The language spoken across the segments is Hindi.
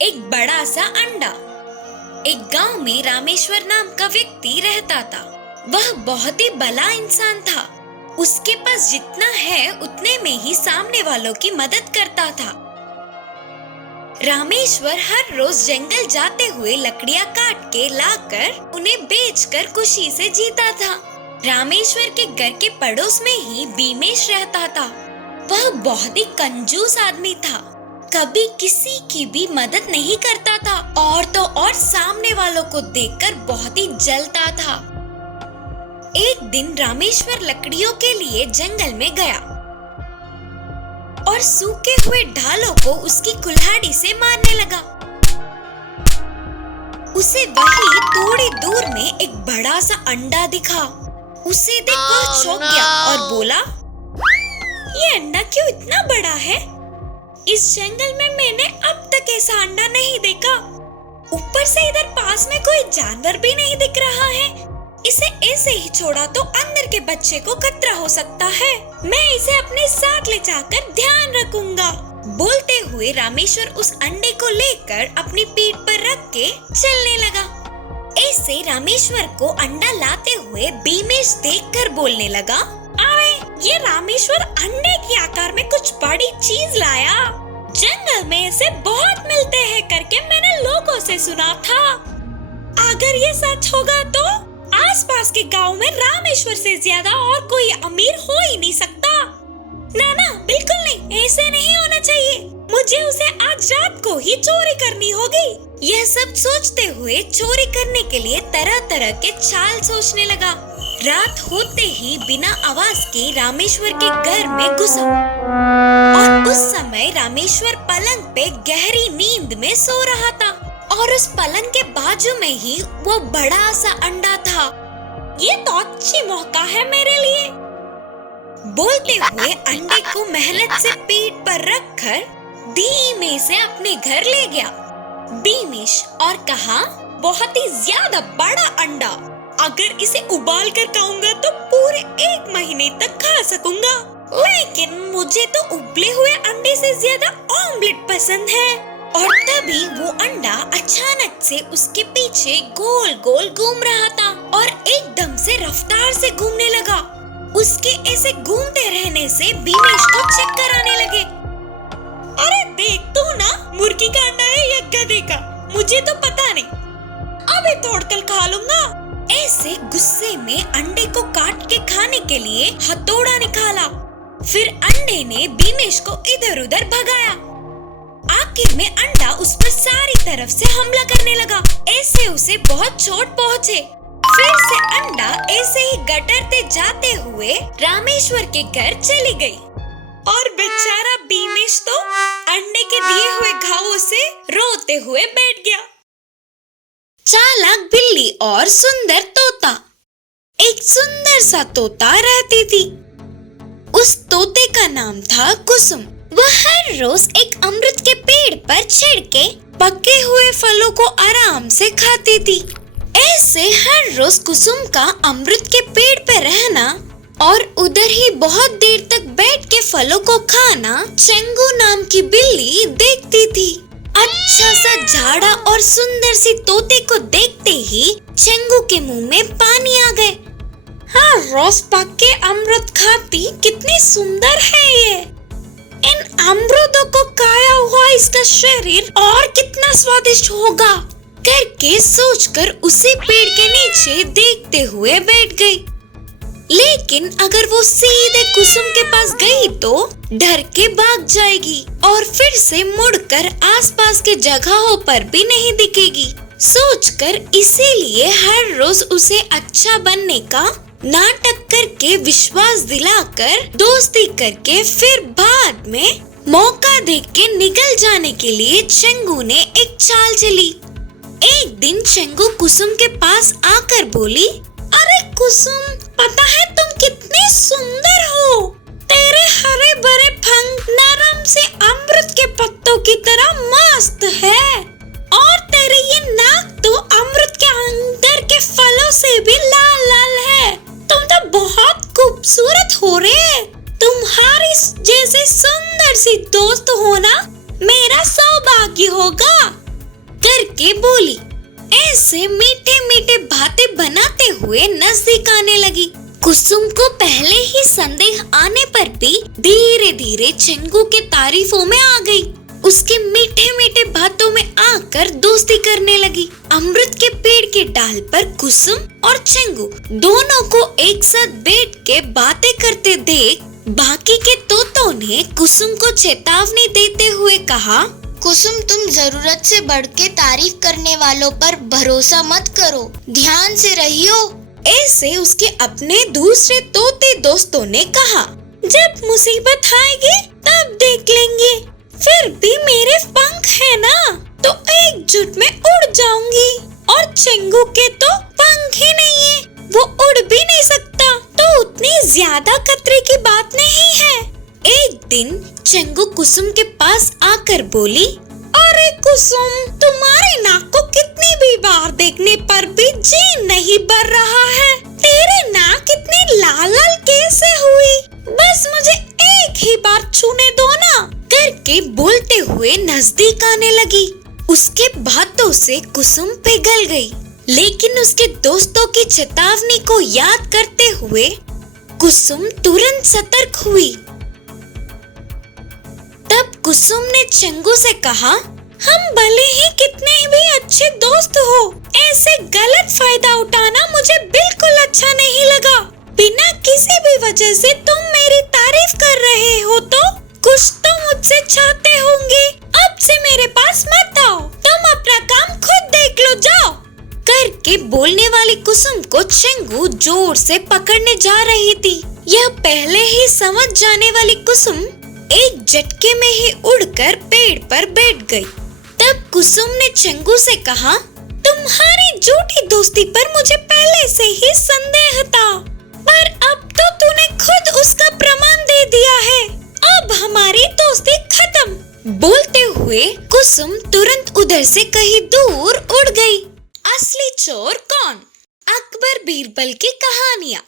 एक बड़ा सा अंडा। एक गांव में रामेश्वर नाम का व्यक्ति रहता था। वह बहुत ही भला इंसान था। उसके पास जितना है उतने में ही सामने वालों की मदद करता था। रामेश्वर हर रोज जंगल जाते हुए लकड़ियां काट के लाकर उन्हें बेचकर खुशी से जीता था। रामेश्वर के घर के पड़ोस में ही बीमेश रहता था। वह बहुत ही कंजूस आदमी था। कभी किसी की भी मदद नहीं करता था और तो और सामने वालों को देखकर बहुत ही जलता था। एक दिन रामेश्वर लकड़ियों के लिए जंगल में गया और सूखे हुए ढालों को उसकी कुल्हाड़ी से मारने लगा। उसे वहीं थोड़ी दूर में एक बड़ा सा अंडा दिखा। उसे देख वह चौंक गया और बोला, ये अंडा क्यों इतना बड़ा है? इस जंगल में मैंने अब तक ऐसा अंडा नहीं देखा। ऊपर से इधर पास में कोई जानवर भी नहीं दिख रहा है। इसे ऐसे ही छोड़ा तो अंदर के बच्चे को खतरा हो सकता है। मैं इसे अपने साथ ले जाकर ध्यान रखूंगा। बोलते हुए रामेश्वर उस अंडे को लेकर अपनी पीठ पर रख के चलने लगा। ऐसे रामेश्वर को अंडा लाते हुए बीमेश देखकर बोलने लगा, अरे ये रामेश्वर अंडे के आकार में कुछ बड़ी चीज लाया। जंगल में ऐसे बहुत मिलते हैं करके मैंने लोगों से सुना था। अगर ये सच होगा तो आसपास के गांव में रामेश्वर से ज्यादा और कोई अमीर हो ही नहीं सकता। ना बिल्कुल नहीं, ऐसे नहीं होना चाहिए। मुझे उसे आज रात को ही चोरी करनी होगी। यह सब सोचते हुए चोरी करने के लिए तरह तरह के चाल सोचने लगा। रात होते ही बिना आवाज के रामेश्वर के घर में घुसा और उस समय रामेश्वर पलंग पे गहरी नींद में सो रहा था और उस पलंग के बाजू में ही वो बड़ा सा अंडा था। ये तो अच्छी मौका है मेरे लिए। बोलते हुए अंडे को मेहनत से पीठ पर रखकर धीमे से अपने घर ले गया बीमेश और कहा, बहुत ही ज्यादा बड़ा अंडा। अगर इसे उबाल कर खाऊंगा तो पूरे 1 महीने तक खा सकूंगा। लेकिन मुझे तो उबले हुए अंडे से ज्यादा ऑमलेट पसंद है। और तभी वो अंडा अचानक से उसके पीछे गोल गोल घूम रहा था और एकदम से रफ्तार से घूमने लगा। उसके ऐसे घूमते रहने से बीमेश को चक्कर आने लगे। अरे देख तू ना, मुर्गी का अंडा है या गधे का, मुझे तो पता नहीं। अबे तोड़कर खा लूंगा। ऐसे गुस्से में अंडे को काट के खाने के लिए हथौड़ा निकाला। फिर अंडे ने बीमेश को इधर उधर भगाया। आखिर में अंडा उस पर सारी तरफ से हमला करने लगा। ऐसे उसे बहुत चोट पहुँचे। फिर से अंडा ऐसे ही गटरते जाते हुए रामेश्वर के घर चली गई और बेचारा बीमेश तो अंडे के दिए हुए घावों से रोते हुए बैठ गया। चालाक बिल्ली और सुंदर तोता। एक सुंदर सा तोता रहती थी। उस तोते का नाम था कुसुम। वह हर रोज एक अमृत के पेड़ पर चढ़ के पके हुए फलों को आराम से खाती थी। ऐसे हर रोज कुसुम का अमृत के पेड़ पर रहना और उधर ही बहुत देर तक बैठ के फलों को खाना चंगू नाम की बिल्ली देखती थी। अच्छा सा झाड़ा और सुंदर सी तोते को देखते ही चंगू के मुंह में पानी आ गए। हाँ, रोज पके अमृत खाती, कितनी सुंदर है ये। इन अमरूदों को खाया हुआ इसका शरीर और कितना स्वादिष्ट होगा करके सोचकर उसी पेड़ के नीचे देखते हुए बैठ गई। लेकिन अगर वो सीधे कुसुम के पास गई तो डर के भाग जाएगी और फिर से मुड़कर आसपास के जगहों पर भी नहीं दिखेगी। सोचकर इसीलिए हर रोज उसे अच्छा बनने का नाटक करके विश्वास दिलाकर दोस्ती करके फिर बाद में मौका देख के निकल जाने के लिए चंगू ने एक चाल चली। एक दिन चंगू कुसुम के पास आकर बोली, अरे कुसुम, पता है तुम कितनी सुंदर हो। तेरे हरे भरे फंग नरम से अमृत के पत्तों की तरह मस्त है और तेरे ये नाक तो अमृत के अंदर के फलों से भी लाल लाल है। तुम तो बहुत खूबसूरत हो रे। तुम्हारी जैसे सुंदर सी दोस्त होना मेरा सौभाग्य होगा। के बोली। ऐसे मीठे मीठे बातें बनाते हुए नजदीक आने लगी। कुसुम को पहले ही संदेह आने पर भी धीरे धीरे चिंगू के तारीफों में आ गई। उसके मीठे मीठे बातों में आकर दोस्ती करने लगी। अमृत के पेड़ के डाल पर कुसुम और चिंगू दोनों को एक साथ बैठ के बातें करते देख बाकी के तोतों ने कुसुम को चेतावनी देते हुए कहा, कुसुम, तुम जरूरत से बढ़ के तारीफ करने वालों पर भरोसा मत करो, ध्यान से रहियो। ऐसे उसके अपने दूसरे तोते दोस्तों ने कहा, जब मुसीबत आएगी तब देख लेंगे। फिर भी मेरे पंख है ना, तो एकजुट में उड़ जाऊंगी। और चिंगू के तो पंख ही नहीं है, वो उड़ भी नहीं सकता, तो उतनी ज्यादा खतरे की बात नहीं है। एक दिन चिंगू कुसुम के पास आकर बोली, अरे कुसुम, तुम्हारी नाक को कितनी भी बार देखने पर भी जी नहीं भर रहा है। तेरे नाक इतनी लाल लाल कैसे हुई? बस मुझे एक ही बार छूने दो ना, करके बोलते हुए नजदीक आने लगी। उसके बातों से कुसुम पिघल गई, लेकिन उसके दोस्तों की चेतावनी को याद करते हुए कुसुम तुरंत सतर्क हुई। तब कुसुम ने चिंगू से कहा, हम भले ही कितने भी अच्छे दोस्त हो, ऐसे गलत फायदा उठाना मुझे बिल्कुल अच्छा नहीं लगा। बिना किसी भी वजह से तुम मेरी तारीफ कर रहे हो तो कुछ तो मुझसे चाहते होंगे। अब से मेरे पास मत आओ, तुम अपना काम खुद देख लो, जाओ। करके बोलने वाली कुसुम को चिंगू जोर से पकड़ने जा रही थी। यह पहले ही समझ जाने वाली कुसुम एक झटके में ही उड़कर पेड़ पर बैठ गई। तब कुसुम ने चिंगू से कहा, तुम्हारी झूठी दोस्ती पर मुझे पहले से ही संदेह था, पर अब तो तूने खुद उसका प्रमाण दे दिया है। अब हमारी दोस्ती खत्म। बोलते हुए कुसुम तुरंत उधर से कहीं दूर उड़ गई। असली चोर कौन? अकबर बीरबल की कहानियाँ।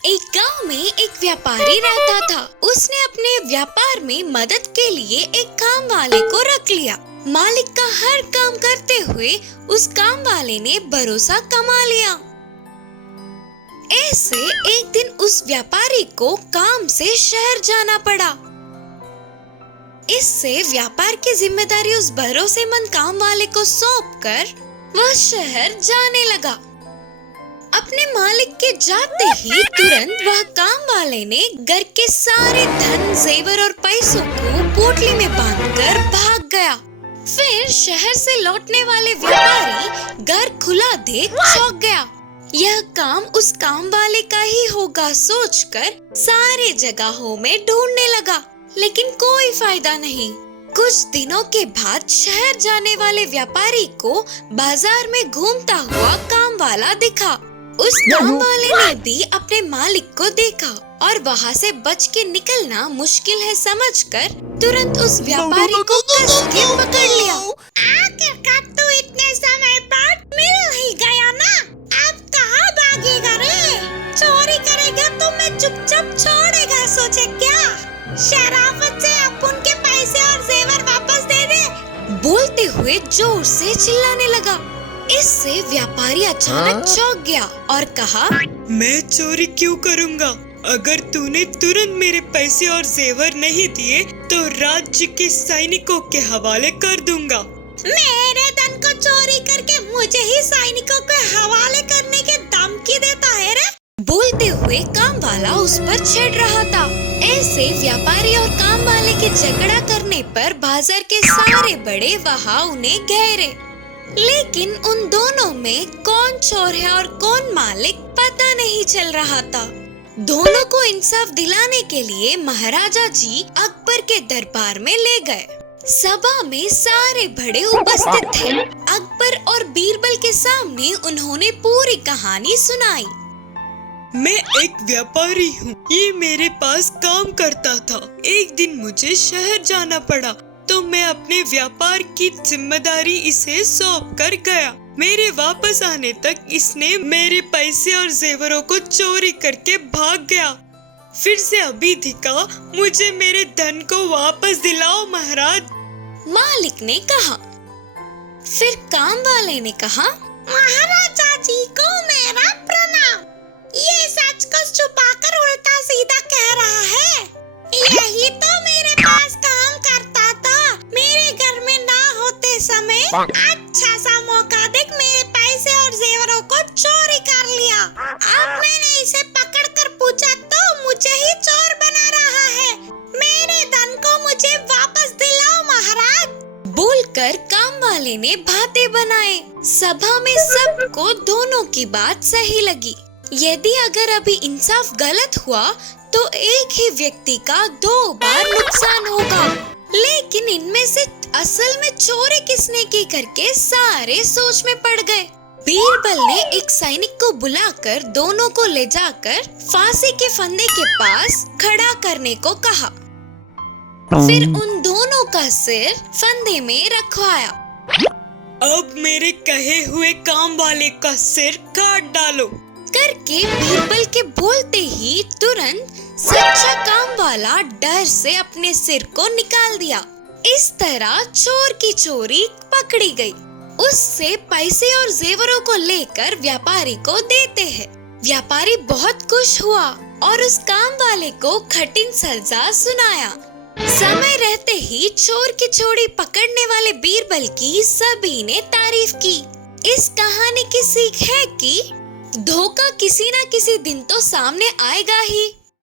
एक गांव में एक व्यापारी रहता था। उसने अपने व्यापार में मदद के लिए एक काम वाले को रख लिया। मालिक का हर काम करते हुए उस काम वाले ने भरोसा कमा लिया। ऐसे एक दिन उस व्यापारी को काम से शहर जाना पड़ा। इससे व्यापार की जिम्मेदारी उस भरोसेमंद काम वाले को सौंपकर वह शहर जाने लगा। अपने मालिक के जाते ही तुरंत वह काम वाले ने घर के सारे धन, जेवर और पैसों को पोटली में बांधकर भाग गया। फिर शहर से लौटने वाले व्यापारी घर खुला देख चौंक गया। यह काम उस काम वाले का ही होगा सोचकर सारे जगहों में ढूंढने लगा, लेकिन कोई फायदा नहीं। कुछ दिनों के बाद शहर जाने वाले व्यापारी को बाजार में घूमता हुआ काम वाला दिखा। उस काम वाले ने भी अपने मालिक को देखा और वहाँ से बच के निकलना मुश्किल है समझकर तुरंत उस व्यापारी को कस के पकड़ लिया। आखिरकार तू इतने समय बाद मिल ही गया ना, अब कहाँ भागेगा रे? चोरी करेगा तो मैं चुपचाप छोड़ेगा सोचे क्या? शराफत से अपन के पैसे और जेवर वापस दे दे। बोलते हुए जोर से चिल्लाने लगा। इससे व्यापारी अचानक चौंक गया और कहा, मैं चोरी क्यों करूँगा? अगर तूने तुरंत मेरे पैसे और जेवर नहीं दिए तो राज्य के सैनिकों के हवाले कर दूंगा। मेरे धन को चोरी करके मुझे ही सैनिकों के हवाले करने की धमकी देता है रे? बोलते हुए काम वाला उस पर चिढ़ रहा था। ऐसे व्यापारी और काम वाले के झगड़ा करने पर बाजार के सारे बड़े वहाँ उन्हें घेरे, लेकिन उन दोनों में कौन चोर है और कौन मालिक पता नहीं चल रहा था। दोनों को इंसाफ दिलाने के लिए महाराजा जी अकबर के दरबार में ले गए। सभा में सारे बड़े उपस्थित थे। अकबर और बीरबल के सामने उन्होंने पूरी कहानी सुनाई। मैं एक व्यापारी हूँ, ये मेरे पास काम करता था। एक दिन मुझे शहर जाना पड़ा तो मैं अपने व्यापार की जिम्मेदारी इसे सौंप कर गया। मेरे वापस आने तक इसने मेरे पैसे और जेवरों को चोरी करके भाग गया। फिर से अभी दिखा, मुझे मेरे धन को वापस दिलाओ महाराज। मालिक ने कहा। फिर काम वाले ने कहा, महाराजा जी को मेरा प्रणाम। ये सच को छुपाकर उल्टा सीधा कह रहा है। यही तो मेरे पास काम करता था। मेरे घर में ना होते समय अच्छा सा मौका देख मेरे पैसे और जेवरों को चोरी कर लिया। अब मैंने इसे पकड़कर पूछा तो मुझे ही चोर बना रहा है। मेरे धन को मुझे वापस दिलाओ महाराज। बोलकर काम वाले ने भाते बनाए। सभा में सबको दोनों की बात सही लगी। यदि अगर अभी इंसाफ गलत हुआ तो एक ही व्यक्ति का 2 बार नुकसान होगा। लेकिन इनमें से असल में चोरी किसने की करके सारे सोच में पड़ गए। बीरबल ने एक सैनिक को बुलाकर दोनों को ले जाकर फांसी के फंदे के पास खड़ा करने को कहा। फिर उन दोनों का सिर फंदे में रखवाया। अब मेरे कहे हुए काम वाले का सिर काट डालो करके बीरबल के बोलते ही तुरंत सच्चा काम वाला डर से अपने सिर को निकाल दिया। इस तरह चोर की चोरी पकड़ी गई। उससे पैसे और जेवरों को लेकर व्यापारी को देते हैं। व्यापारी बहुत खुश हुआ और उस काम वाले को कठिन सजा सुनाया। समय रहते ही चोर की चोरी पकड़ने वाले बीरबल की सभी ने तारीफ की। इस कहानी की सीख है कि धोखा किसी न किसी दिन तो सामने आएगा ही।